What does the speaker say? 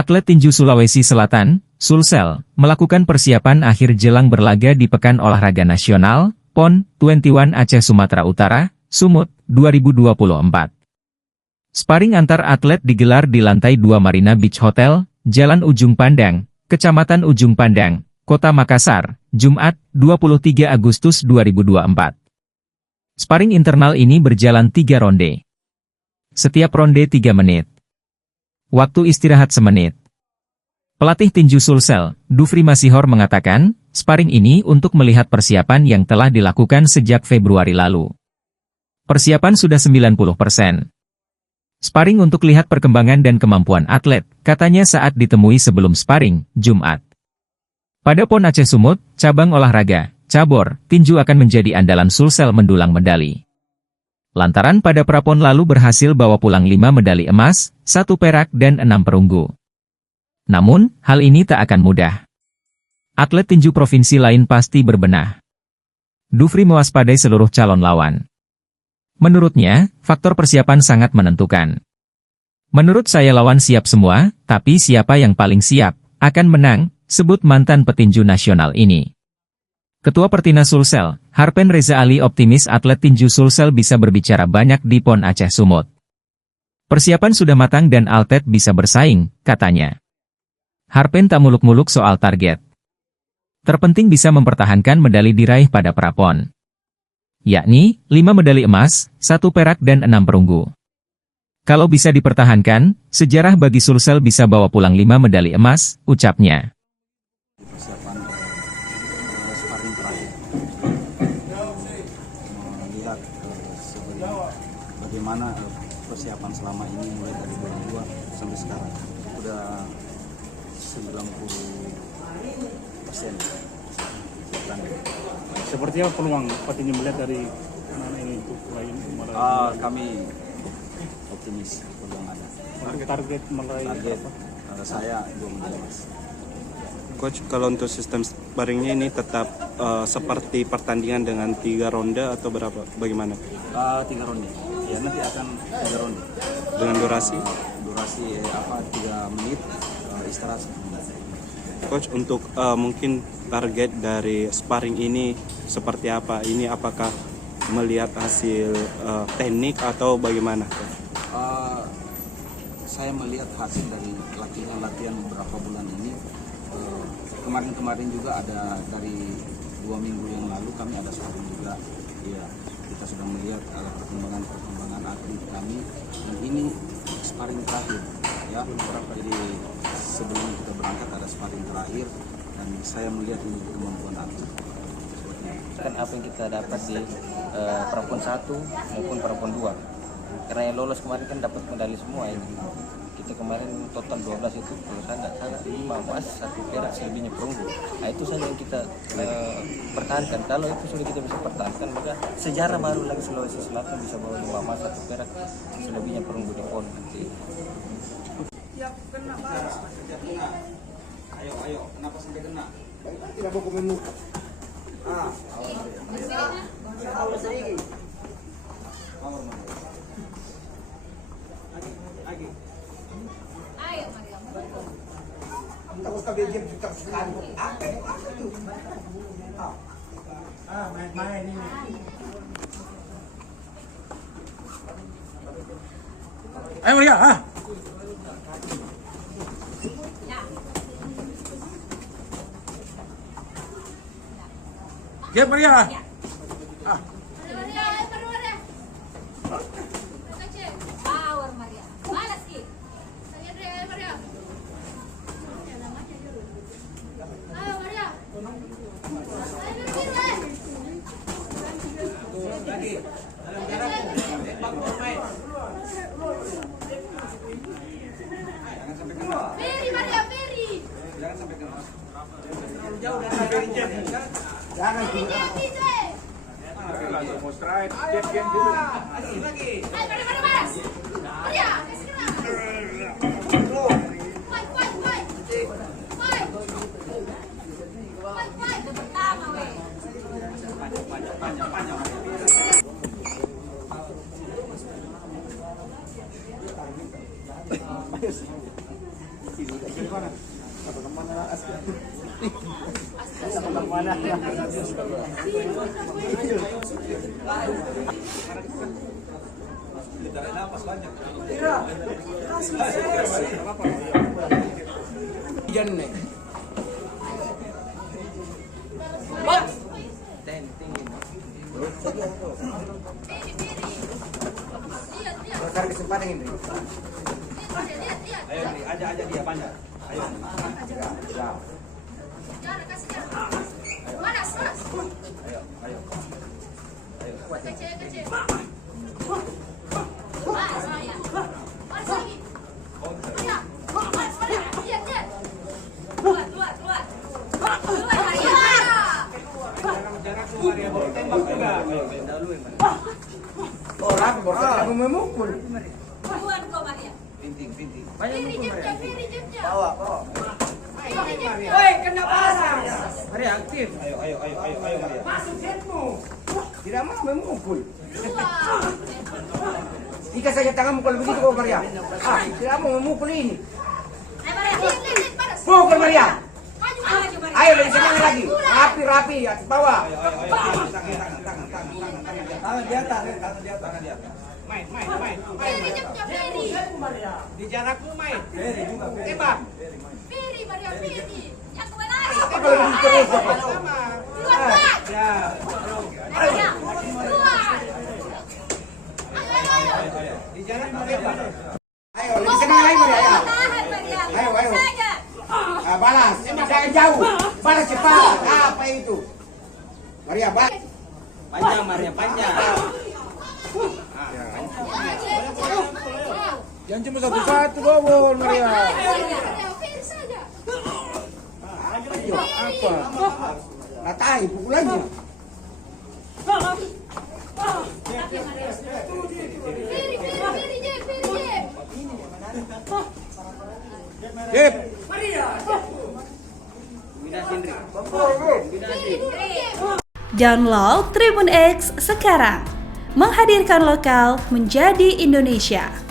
Atlet tinju Sulawesi Selatan, Sulsel, melakukan persiapan akhir jelang berlaga di Pekan Olahraga Nasional, PON 21 Aceh Sumatera Utara, Sumut, 2024. Sparring antar atlet digelar di lantai 2 Marina Beach Hotel, Jalan Ujung Pandang, Kecamatan Ujung Pandang, Kota Makassar, Jumat, 23 Agustus 2024. Sparring internal ini berjalan 3 ronde. Setiap ronde 3 menit. Waktu istirahat semenit. Pelatih tinju Sulsel, Dufri Masihor mengatakan, sparring ini untuk melihat persiapan yang telah dilakukan sejak Februari lalu. Persiapan sudah 90%. Sparring untuk lihat perkembangan dan kemampuan atlet, katanya saat ditemui sebelum sparring, Jumat. Pada PON Aceh Sumut, cabang olahraga, cabor, tinju akan menjadi andalan Sulsel mendulang medali. Lantaran pada prapon lalu berhasil bawa pulang 5 medali emas, 1 perak dan 6 perunggu. Namun, hal ini tak akan mudah. Atlet tinju provinsi lain pasti berbenah. Dufri mewaspadai seluruh calon lawan. Menurutnya, faktor persiapan sangat menentukan. Menurut saya lawan siap semua, tapi siapa yang paling siap, akan menang, sebut mantan petinju nasional ini. Ketua Pertinas Sulsel, Harpen Reza Ali optimis atlet tinju Sulsel bisa berbicara banyak di PON Aceh Sumut. Persiapan sudah matang dan atlet bisa bersaing, katanya. Harpen tak muluk-muluk soal target. Terpenting bisa mempertahankan medali diraih pada prapon. Yakni, 5 medali emas, 1 perak dan 6 perunggu. Kalau bisa dipertahankan, sejarah bagi Sulsel bisa bawa pulang 5 medali emas, ucapnya. Melihat bagaimana persiapan selama ini mulai dari bulan 2 sampai sekarang udah 90%. Seperti apa peluang petinju melihat dari anak ini untuk lain Kami optimis peluang ada. target meraih Target saya 2 medali emas. Coach, kalau untuk sistem sparringnya ini tetap seperti pertandingan dengan 3 ronde atau berapa? Bagaimana? 3 ronde. Ya nanti akan 3 ronde. Dengan durasi? Durasi 3 menit, istirahat 1 menit. Coach, untuk mungkin target dari sparring ini seperti apa? Ini apakah melihat hasil teknik atau bagaimana? Saya melihat hasil dari latihan beberapa bulan ini. Kemarin juga ada dari 2 minggu yang lalu kami ada sparring juga. Ya, kita sudah melihat perkembangan atlet kami dan ini sparring terakhir ya. Jadi sebelum kita berangkat ada sparring terakhir dan saya melihat ini kemampuan atlet. Kan apa yang kita dapat di prapon 1 maupun prapon 2. Karena yang lolos kemarin kan dapat medali semua ini. Kita kemarin total 12 itu, kalau saya nggak salah 5 emas, 1 perak, selebihnya perunggu. Nah itu saja yang kita pertahankan. Kalau itu sudah kita bisa pertahankan, maka sejarah baru lagi Sulawesi Selatan bisa bawa 5 emas, 1 perak, selebihnya perunggu di PON nanti. Ayo, kenapa sampai kena? Tidak mau komen. Main-main ini. Ayo Maria, Game Maria. Power Maria. Balas ki. Maria. Ayo Maria. Peri Maria, Peri. Jangan sampai kena. Jauh dari jangan DJ. langsung mau strike, dia gitu. lagi. Ayo Maria, balas. Maria, kasih kena. Fight. Itu pertama weh. Panjang. Cari kesempatan ini. Ayo, Aja dia panjang. Ayo. jangan kasih jarak. Panas. Ayo. Kecil. Panas, Maria. Panas lagi. Maria. Lihat. Keluar, Maria. Jangan keluar ya, baru tembak juga. Oh, rapi, baru memukul. Keluar kau, Maria. Pinting. Piri jepnya. Bawa. Piri jepnya. Woi, kena pasang. Maria aktif. Ayo Maria. Masuk setmu. Tidak mau memukul. Keluar. Jika saja tanganmu kalau begitu kau Maria. Tidak mau memukul ini. Ayo, Maria. Lihat, panas. Pukul Maria. Maju, Maria. Ayo lebih semangat lagi. Rapi, atas bawah. Tangan di atas. Main. Piri jepnya, Piri. Di jarakmu main. Tembak. Piri, Maria, Piri. Yang kebenaran. Apa lebih terus apa? Keluar. Ya. Maria. Keluar. Ayo. Di jarakmu tembak. Ayo lebih semangat lagi Maria. Tahan, Maria. Ayo. Saja. Balas. Jangan jauh. Balas cepat. Apa itu? Maria, balas. Panjang Maria, panjang. Jangan cuma satu-satu gol Maria. Piri saja. Ayo, apa? Ratai, pukul lagi. Piri, Jep. Download Tribun X sekarang, menghadirkan lokal menjadi Indonesia.